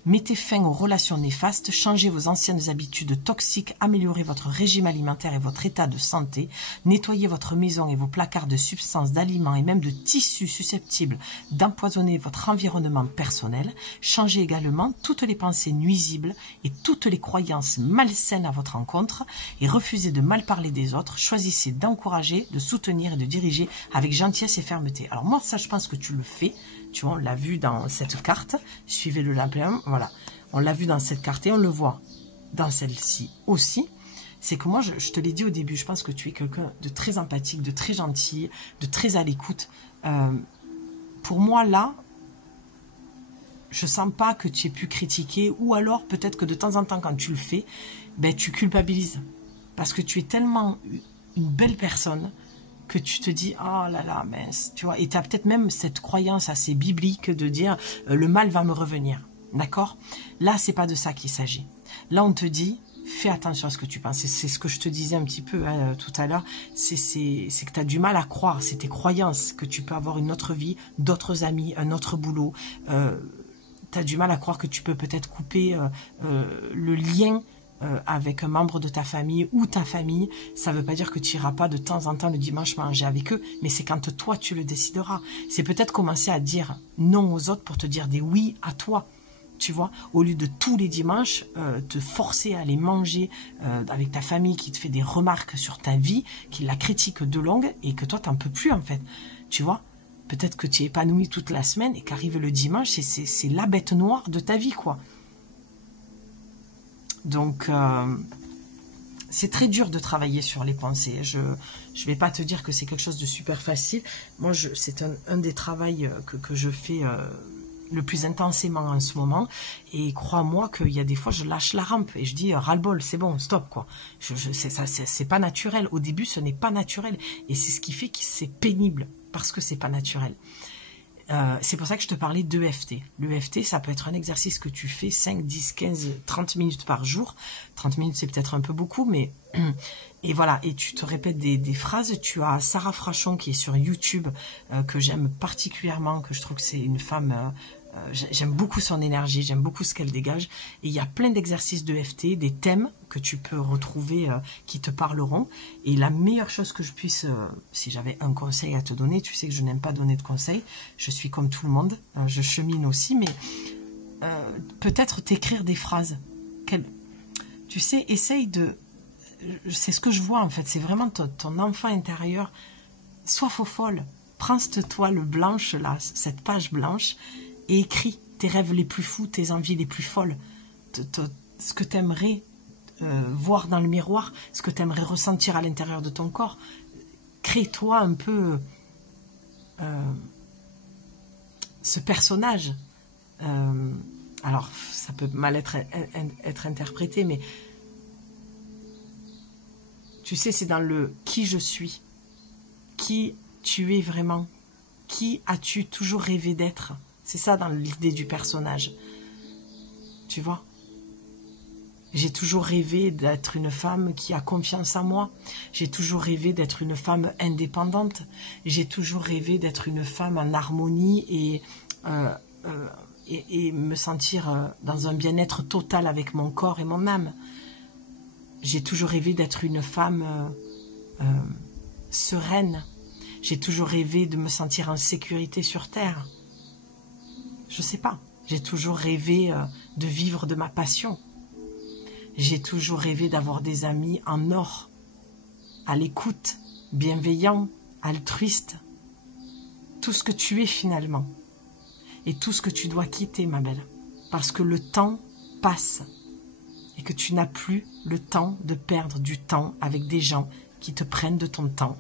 Mettez fin aux relations néfastes, changez vos anciennes habitudes toxiques, améliorez votre régime alimentaire et votre état de santé, nettoyez votre maison et vos placards de substances, d'aliments et même de tissus susceptibles d'empoisonner votre environnement personnel. Changez également toutes les pensées nuisibles et toutes les croyances malsaines à votre encontre et refusez de mal parler des autres. Choisissez d'encourager, de soutenir et de diriger avec gentillesse et fermeté. Alors moi, ça, je pense que tu le fais. Tu vois, on l'a vu dans cette carte. Suivez le lapin. Voilà. On l'a vu dans cette carte et on le voit dans celle-ci aussi. C'est que moi, je te l'ai dit au début, je pense que tu es quelqu'un de très empathique, de très gentil, de très à l'écoute. Pour moi, là, je sens pas que tu aies pu critiquer ou alors peut-être que de temps en temps, quand tu le fais, ben, tu culpabilises. Parce que tu es tellement une belle personne que tu te dis, oh là là, mince, tu vois, et tu as peut-être même cette croyance assez biblique de dire, le mal va me revenir, d'accord? Là, c'est pas de ça qu'il s'agit. Là, on te dit, fais attention à ce que tu penses. C'est ce que je te disais un petit peu hein, tout à l'heure, c'est que tu as du mal à croire, c'est tes croyances, que tu peux avoir une autre vie, d'autres amis, un autre boulot, tu as du mal à croire que tu peux peut-être couper le lien avec un membre de ta famille ou ta famille. Ça ne veut pas dire que tu iras pas de temps en temps le dimanche manger avec eux, mais c'est quand toi tu le décideras. C'est peut-être commencer à dire non aux autres pour te dire des oui à toi, tu vois, au lieu de tous les dimanches te forcer à aller manger avec ta famille qui te fait des remarques sur ta vie, qui la critique de longue et que toi t'en peux plus en fait, tu vois. Peut-être que tu es épanoui toute la semaine et qu'arrive le dimanche, c'est la bête noire de ta vie, quoi. Donc, c'est très dur de travailler sur les pensées. Je ne vais pas te dire que c'est quelque chose de super facile. Moi, c'est un des travaux que je fais le plus intensément en ce moment. Et crois-moi qu'il y a des fois, je lâche la rampe et je dis ras-le-bol, c'est bon, stop, quoi. C'est pas naturel. Au début, ce n'est pas naturel. Et c'est ce qui fait que c'est pénible, parce que c'est pas naturel. C'est pour ça que je te parlais d'EFT. L'EFT, ça peut être un exercice que tu fais 5, 10, 15, 30 minutes par jour. 30 minutes, c'est peut-être un peu beaucoup, mais... Et voilà, et tu te répètes des phrases. Tu as Sarah Frachon qui est sur YouTube, que j'aime particulièrement, que je trouve que c'est une femme j'aime beaucoup son énergie, j'aime beaucoup ce qu'elle dégage. Et il y a plein d'exercices de FT, des thèmes que tu peux retrouver qui te parleront. Et la meilleure chose que je puisse, si j'avais un conseil à te donner, tu sais que je n'aime pas donner de conseils, je suis comme tout le monde, je chemine aussi, mais peut-être t'écrire des phrases. Tu sais, essaye de... C'est ce que je vois en fait, c'est vraiment ton enfant intérieur. Sois faux folle, prends cette toile blanche là, cette page blanche, et écris tes rêves les plus fous, tes envies les plus folles, ce que tu aimerais voir dans le miroir, ce que tu aimerais ressentir à l'intérieur de ton corps. Crée-toi un peu ce personnage. Alors, ça peut mal être interprété, mais tu sais, c'est dans le qui je suis, qui tu es vraiment, qui as-tu toujours rêvé d'être. C'est ça dans l'idée du personnage. Tu vois? J'ai toujours rêvé d'être une femme qui a confiance en moi. J'ai toujours rêvé d'être une femme indépendante. J'ai toujours rêvé d'être une femme en harmonie et me sentir dans un bien-être total avec mon corps et mon âme. J'ai toujours rêvé d'être une femme sereine. J'ai toujours rêvé de me sentir en sécurité sur Terre. Je sais pas. J'ai toujours rêvé de vivre de ma passion. J'ai toujours rêvé d'avoir des amis en or, à l'écoute, bienveillants, altruistes. Tout ce que tu es finalement. Et tout ce que tu dois quitter, ma belle. Parce que le temps passe. Et que tu n'as plus le temps de perdre du temps avec des gens qui te prennent de ton temps.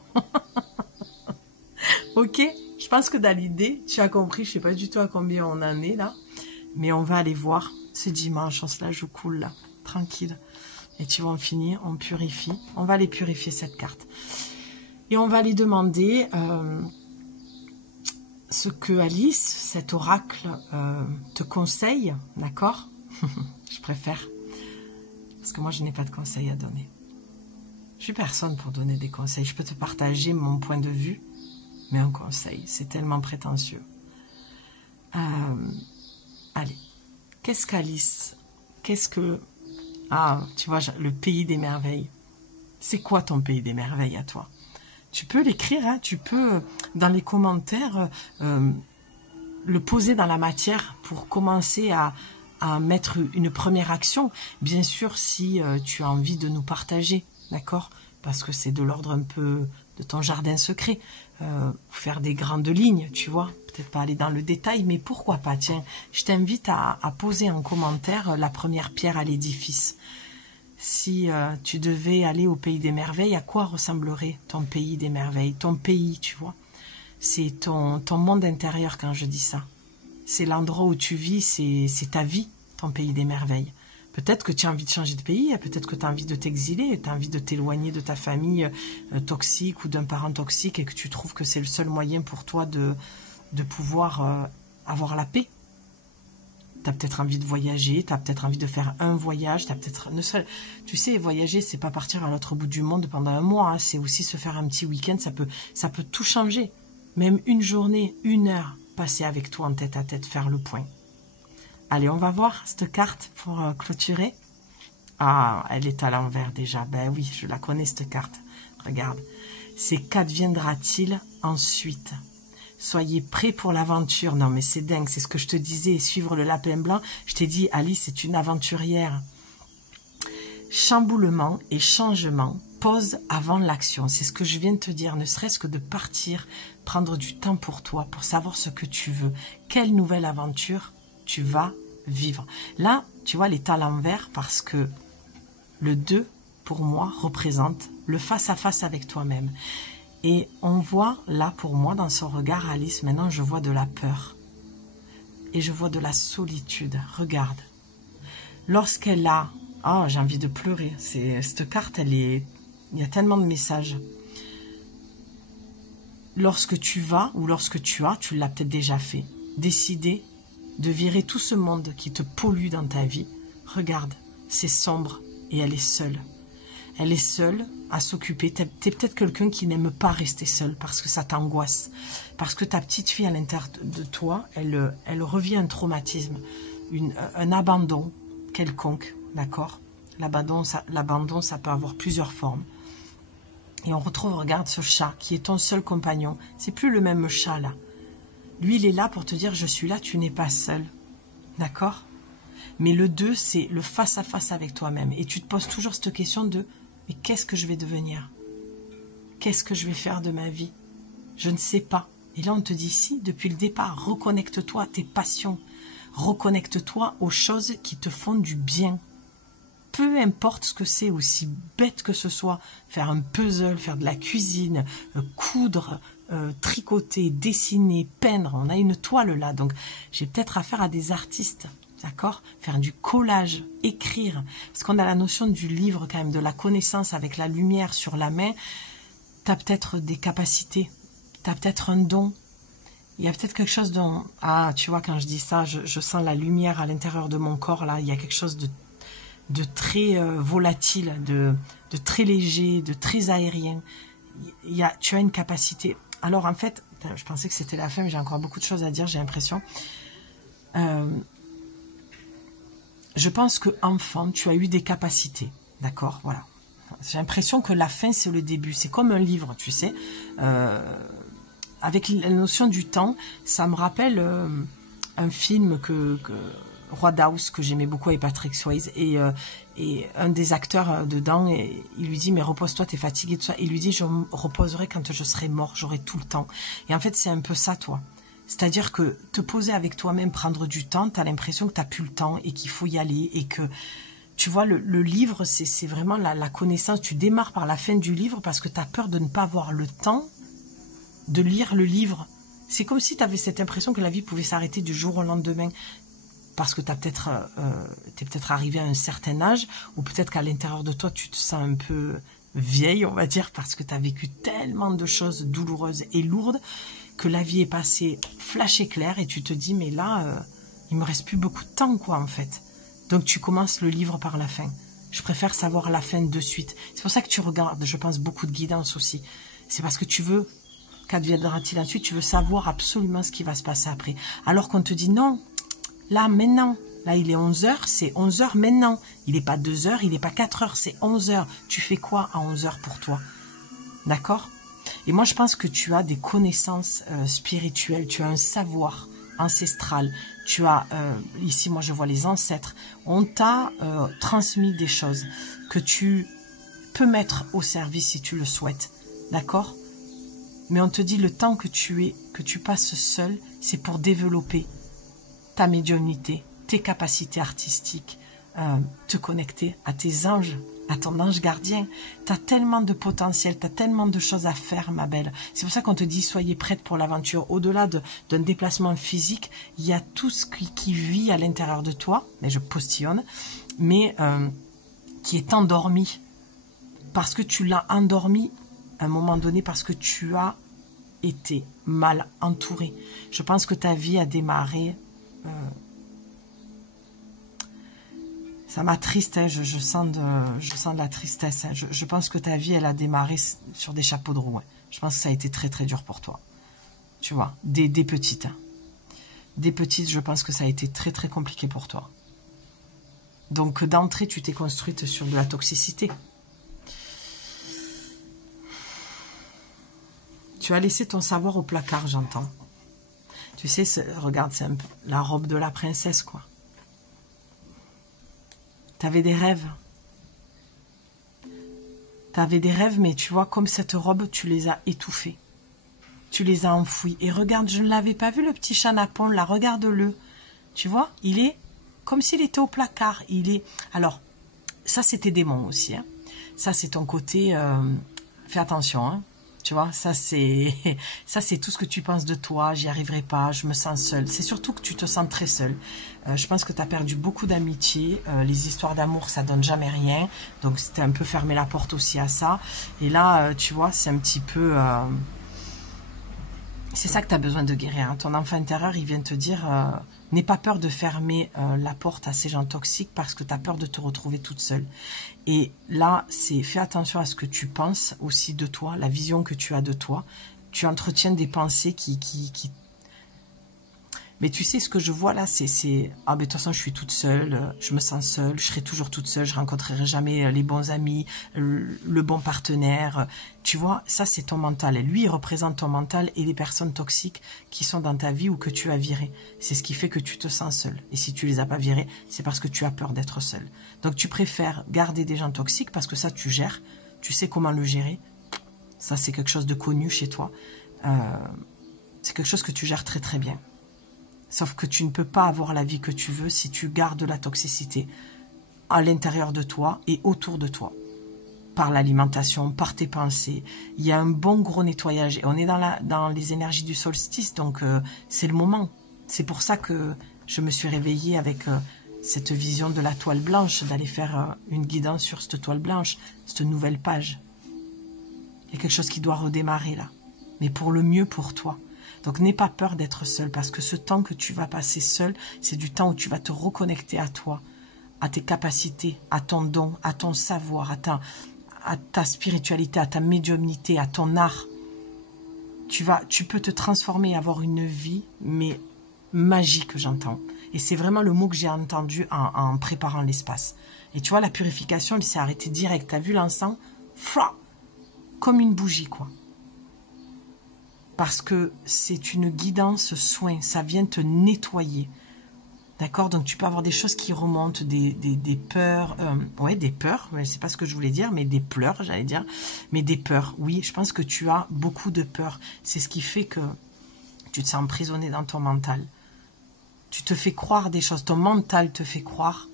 Ok? Je pense que dans l'idée, tu as compris, je ne sais pas du tout à combien on en est là. Mais on va aller voir. C'est dimanche, on se la joue cool là. Tranquille. Et tu vas en finir, on purifie. On va aller purifier cette carte. Et on va aller demander ce que Alice, cet oracle, te conseille. D'accord? Je préfère. Parce que moi, je n'ai pas de conseils à donner. Je suis personne pour donner des conseils. Je peux te partager mon point de vue. Mais un conseil, c'est tellement prétentieux. Allez. Qu'est-ce qu'Alice? Qu'est-ce que... Ah, tu vois, le pays des merveilles. C'est quoi ton pays des merveilles à toi? Tu peux l'écrire, hein, tu peux, dans les commentaires, le poser dans la matière pour commencer à mettre une première action. Bien sûr, si tu as envie de nous partager, d'accord? Parce que c'est de l'ordre un peu de ton jardin secret. Faire des grandes lignes, tu vois. Peut-être pas aller dans le détail, mais pourquoi pas? Tiens, je t'invite à poser en commentaire la première pierre à l'édifice. Si tu devais aller au pays des merveilles, à quoi ressemblerait ton pays des merveilles? Ton pays, tu vois. C'est ton monde intérieur quand je dis ça. C'est l'endroit où tu vis, c'est ta vie, ton pays des merveilles. Peut-être que tu as envie de changer de pays, peut-être que tu as envie de t'exiler, tu as envie de t'éloigner de ta famille toxique ou d'un parent toxique et que tu trouves que c'est le seul moyen pour toi de pouvoir avoir la paix. Tu as peut-être envie de voyager, tu as peut-être envie de faire un voyage, tu sais, voyager, c'est pas partir à l'autre bout du monde pendant un mois, hein, c'est aussi se faire un petit week-end, ça peut tout changer. Même une journée, 1 heure, passer avec toi en tête à tête, faire le point. Allez, on va voir cette carte pour clôturer. Ah, elle est à l'envers déjà. Ben oui, je la connais cette carte. Regarde. C'est qu'adviendra-t-il ensuite? Soyez prêts pour l'aventure. Non, mais c'est dingue, c'est ce que je te disais. Suivre le lapin blanc. Je t'ai dit, Alice, c'est une aventurière. Chamboulement et changement. Pause avant l'action. C'est ce que je viens de te dire. Ne serait-ce que de partir, prendre du temps pour toi, pour savoir ce que tu veux. Quelle nouvelle aventure tu vas vivre. Là, tu vois, elle est à l'envers parce que le 2, pour moi, représente le face-à-face avec toi-même. Et on voit, là, pour moi, dans son regard, Alice, maintenant, je vois de la peur. Et je vois de la solitude. Regarde. Lorsqu'elle a... Oh, j'ai envie de pleurer. Cette carte, il y a tellement de messages. Lorsque tu vas, ou lorsque tu l'as peut-être déjà fait, décider de virer tout ce monde qui te pollue dans ta vie. Regarde, c'est sombre et elle est seule. Elle est seule à s'occuper. Tu es peut-être quelqu'un qui n'aime pas rester seul parce que ça t'angoisse. Parce que ta petite fille à l'intérieur de toi, elle revit un traumatisme, un abandon quelconque, d'accord? L'abandon, ça peut avoir plusieurs formes. Et on retrouve, regarde ce chat qui est ton seul compagnon. C'est plus le même chat là. Lui, il est là pour te dire, je suis là, tu n'es pas seul. D'accord? Mais le 2, c'est le face-à-face avec toi-même. Et tu te poses toujours cette question de, mais qu'est-ce que je vais devenir? Qu'est-ce que je vais faire de ma vie? Je ne sais pas. Et là, on te dit, si, depuis le départ, reconnecte-toi à tes passions. Reconnecte-toi aux choses qui te font du bien. Peu importe ce que c'est, aussi bête que ce soit, faire un puzzle, faire de la cuisine, coudre, tricoter, dessiner, peindre. On a une toile là, donc j'ai peut-être affaire à des artistes, d'accord? Faire du collage, écrire. Parce qu'on a la notion du livre quand même, de la connaissance avec la lumière sur la main. Tu as peut-être des capacités, tu as peut-être un don. Il y a peut-être quelque chose dont... Ah, tu vois, quand je dis ça, je sens la lumière à l'intérieur de mon corps, là. Il y a quelque chose de très volatile, de très léger, de très aérien. Tu as une capacité. Alors en fait, je pensais que c'était la fin, mais j'ai encore beaucoup de choses à dire, j'ai l'impression. Je pense que enfant, tu as eu des capacités, d'accord? Voilà. J'ai l'impression que la fin, c'est le début. C'est comme un livre, tu sais. Avec la notion du temps, ça me rappelle un film Roi Daus, que j'aimais beaucoup avec Patrick Swayze, et un des acteurs dedans, il lui dit, mais repose-toi, t'es fatigué, tout ça. Il lui dit, je me reposerai quand je serai mort, j'aurai tout le temps. Et en fait, c'est un peu ça, toi. C'est-à-dire que te poser avec toi-même, prendre du temps, t'as l'impression que t'as plus le temps et qu'il faut y aller, et que, tu vois, le livre, c'est vraiment la connaissance. Tu démarres par la fin du livre parce que t'as peur de ne pas avoir le temps de lire le livre. C'est comme si tu avais cette impression que la vie pouvait s'arrêter du jour au lendemain. Parce que t'es peut-être arrivé à un certain âge, ou peut-être qu'à l'intérieur de toi, tu te sens un peu vieille, on va dire, parce que tu as vécu tellement de choses douloureuses et lourdes, que la vie est passée flash éclair, et tu te dis, mais là, il me reste plus beaucoup de temps, quoi, en fait. Donc tu commences le livre par la fin. Je préfère savoir la fin de suite. C'est pour ça que tu regardes, je pense, beaucoup de guidance aussi. C'est parce que tu veux, qu'adviendra-t-il ensuite, tu veux savoir absolument ce qui va se passer après. Alors qu'on te dit non, là, maintenant. Là, il est 11 h, c'est 11 h maintenant. Il n'est pas 2 h, il n'est pas 4 h, c'est 11 h. Tu fais quoi à 11 h pour toi? D'accord? Et moi, je pense que tu as des connaissances spirituelles, tu as un savoir ancestral. Tu as, ici, moi, je vois les ancêtres. On t'a transmis des choses que tu peux mettre au service si tu le souhaites. D'accord? Mais on te dit, le temps que tu passes seul, c'est pour développer ta médiumnité, tes capacités artistiques, te connecter à tes anges, à ton ange gardien. Tu as tellement de potentiel, tu as tellement de choses à faire, ma belle. C'est pour ça qu'on te dit, soyez prête pour l'aventure. Au-delà d'un déplacement physique, il y a tout ce qui vit à l'intérieur de toi, mais je postillonne, mais qui est endormi. Parce que tu l'as endormi à un moment donné, parce que tu as été mal entouré. Je pense que ta vie a démarré... ça m'attriste, hein, je sens de la tristesse. Hein. Je pense que ta vie, elle a démarré sur des chapeaux de roue. Hein. Je pense que ça a été très très dur pour toi. Tu vois, des petites. Hein. Des petites, je pense que ça a été très très compliqué pour toi. Donc d'entrée, tu t'es construite sur de la toxicité. Tu as laissé ton savoir au placard, j'entends. Tu sais, regarde, c'est un peu la robe de la princesse, quoi. Tu avais des rêves. Tu avais des rêves, mais tu vois, comme cette robe, tu les as étouffés. Tu les as enfouis. Et regarde, je ne l'avais pas vu, le petit chat napon, là, regarde-le. Tu vois, il est comme s'il était au placard. Il est... Alors, ça, c'est tes démons aussi. Hein. Ça, c'est ton côté... Fais attention, hein. Tu vois, ça c'est tout ce que tu penses de toi, j'y arriverai pas, je me sens seule. C'est surtout que tu te sens très seule. Je pense que tu as perdu beaucoup d'amitié. Les histoires d'amour, ça donne jamais rien. Donc, c'était un peu fermer la porte aussi à ça. Et là, tu vois, c'est un petit peu... C'est ça que tu as besoin de guérir. Hein. Ton enfant intérieur, il vient te dire, n'aie pas peur de fermer la porte à ces gens toxiques parce que tu as peur de te retrouver toute seule. Et là, c'est fais attention à ce que tu penses aussi de toi, la vision que tu as de toi. Tu entretiens des pensées qui Mais tu sais, ce que je vois là, c'est ah, mais de toute façon, je suis toute seule, je me sens seule, je serai toujours toute seule, je rencontrerai jamais les bons amis, le bon partenaire. Tu vois, ça, c'est ton mental. Et lui, il représente ton mental et les personnes toxiques qui sont dans ta vie ou que tu as virées. C'est ce qui fait que tu te sens seule. Et si tu les as pas virées, c'est parce que tu as peur d'être seule. Donc, tu préfères garder des gens toxiques parce que ça, tu gères. Tu sais comment le gérer. Ça, c'est quelque chose de connu chez toi. C'est quelque chose que tu gères très, très bien. Sauf que tu ne peux pas avoir la vie que tu veux si tu gardes la toxicité à l'intérieur de toi et autour de toi. Par l'alimentation, par tes pensées. Il y a un bon gros nettoyage. Et on est dans les énergies du solstice, donc c'est le moment. C'est pour ça que je me suis réveillée avec cette vision de la toile blanche, d'aller faire une guidance sur cette toile blanche, cette nouvelle page. Il y a quelque chose qui doit redémarrer là. Mais pour le mieux pour toi. Donc, n'aie pas peur d'être seul parce que ce temps que tu vas passer seul, c'est du temps où tu vas te reconnecter à toi, à tes capacités, à ton don, à ton savoir, à ta spiritualité, à ta médiumnité, à ton art. Tu peux te transformer et avoir une vie, mais magique, j'entends. Et c'est vraiment le mot que j'ai entendu en préparant l'espace. Et tu vois, la purification, elle s'est arrêtée direct. Tu as vu l'encens? Comme une bougie, quoi. Parce que c'est une guidance soin, ça vient te nettoyer. D'accord? Donc tu peux avoir des choses qui remontent, des peurs, ouais, des peurs, c'est pas ce que je voulais dire, mais des pleurs, j'allais dire, mais des peurs, oui, je pense que tu as beaucoup de peurs. C'est ce qui fait que tu te sens emprisonné dans ton mental. Tu te fais croire des choses, ton mental te fait croire,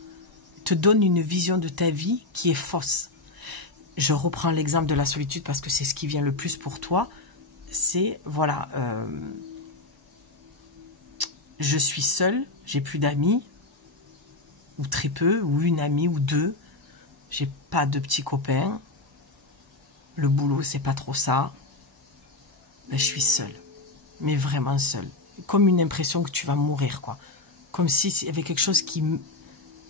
te donne une vision de ta vie qui est fausse. Je reprends l'exemple de la solitude parce que c'est ce qui vient le plus pour toi. C'est, voilà, je suis seule, j'ai plus d'amis, ou très peu, ou une amie, ou deux, j'ai pas de petits copains, le boulot, c'est pas trop ça, ben, je suis seule, mais vraiment seule, comme une impression que tu vas mourir, quoi, comme s'il y avait quelque chose qui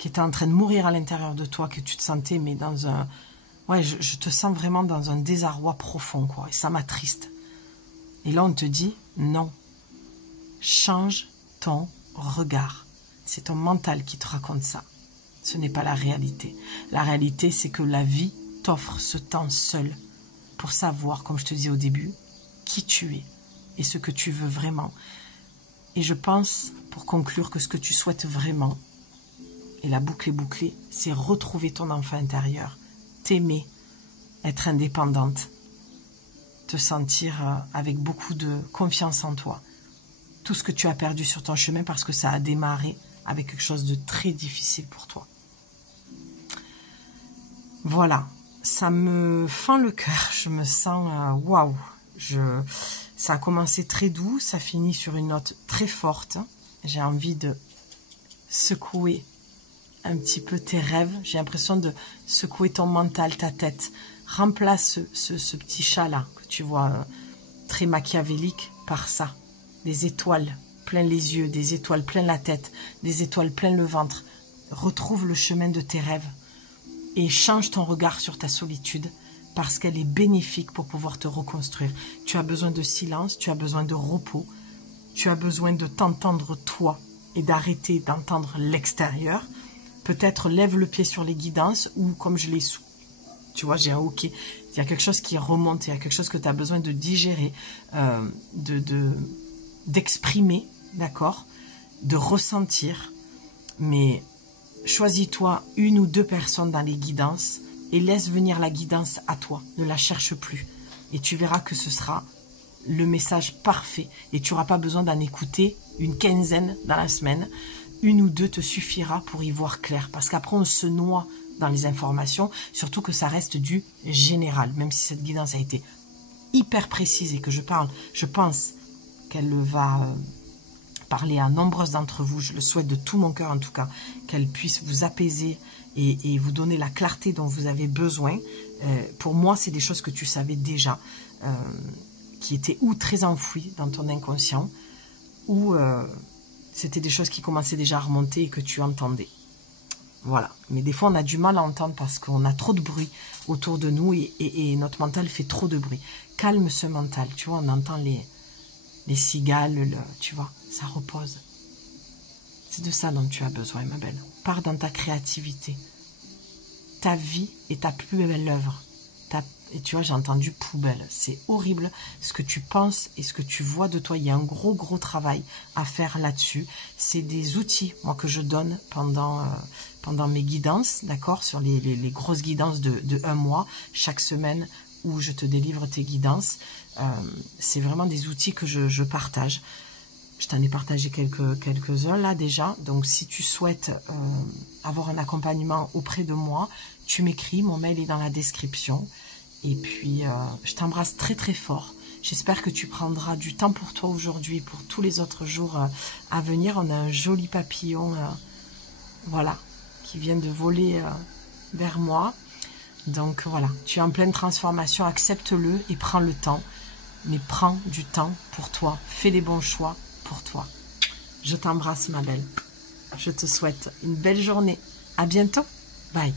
était en train de mourir à l'intérieur de toi, que tu te sentais, mais dans un, ouais, je te sens vraiment dans un désarroi profond, quoi, et ça m'attriste. Et là, on te dit, non, change ton regard. C'est ton mental qui te raconte ça. Ce n'est pas la réalité. La réalité, c'est que la vie t'offre ce temps seul pour savoir, comme je te disais au début, qui tu es et ce que tu veux vraiment. Et je pense, pour conclure, que ce que tu souhaites vraiment, et la boucle est bouclée, c'est retrouver ton enfant intérieur, t'aimer, être indépendante, te sentir avec beaucoup de confiance en toi. Tout ce que tu as perdu sur ton chemin parce que ça a démarré avec quelque chose de très difficile pour toi. Voilà, ça me fend le cœur, je me sens waouh. Ça a commencé très doux, ça finit sur une note très forte. J'ai envie de secouer un petit peu tes rêves, j'ai l'impression de secouer ton mental, ta tête. Remplace ce petit chat-là, que tu vois très machiavélique, par ça. Des étoiles plein les yeux, des étoiles plein la tête, des étoiles plein le ventre. Retrouve le chemin de tes rêves et change ton regard sur ta solitude parce qu'elle est bénéfique pour pouvoir te reconstruire. Tu as besoin de silence, tu as besoin de repos, tu as besoin de t'entendre toi et d'arrêter d'entendre l'extérieur. Peut-être lève le pied sur les guidances ou comme je l'ai sous. Tu vois, j'ai un ok. Il y a quelque chose qui remonte, il y a quelque chose que tu as besoin de digérer, d'exprimer, d'accord, de ressentir. Mais choisis-toi une ou deux personnes dans les guidances et laisse venir la guidance à toi. Ne la cherche plus. Et tu verras que ce sera le message parfait. Et tu n'auras pas besoin d'en écouter une quinzaine dans la semaine. Une ou deux te suffira pour y voir clair. Parce qu'après, on se noie dans les informations, surtout que ça reste du général, même si cette guidance a été hyper précise et que je pense qu'elle va parler à nombreuses d'entre vous, je le souhaite de tout mon cœur en tout cas, qu'elle puisse vous apaiser et vous donner la clarté dont vous avez besoin. Pour moi, c'est des choses que tu savais déjà. qui étaient ou très enfouies dans ton inconscient, ou c'était des choses qui commençaient déjà à remonter et que tu entendais. Voilà. Mais des fois, on a du mal à entendre parce qu'on a trop de bruit autour de nous et notre mental fait trop de bruit. Calme ce mental. Tu vois, on entend les cigales, tu vois, ça repose. C'est de ça dont tu as besoin, ma belle. Pars dans ta créativité. Ta vie est ta plus belle œuvre. Et tu vois, j'ai entendu poubelle. C'est horrible ce que tu penses et ce que tu vois de toi. Il y a un gros, gros travail à faire là-dessus. C'est des outils, moi, que je donne pendant mes guidances, d'accord, sur les grosses guidances de 1 mois, chaque semaine où je te délivre tes guidances. C'est vraiment des outils que je partage. Je t'en ai partagé quelques-uns là déjà. Donc, si tu souhaites avoir un accompagnement auprès de moi, tu m'écris. Mon mail est dans la description. Et puis, je t'embrasse très très fort. J'espère que tu prendras du temps pour toi aujourd'hui et pour tous les autres jours à venir. On a un joli papillon, voilà, qui vient de voler vers moi. Donc voilà, tu es en pleine transformation, accepte-le et prends le temps. Mais prends du temps pour toi. Fais les bons choix pour toi. Je t'embrasse, ma belle. Je te souhaite une belle journée. À bientôt. Bye.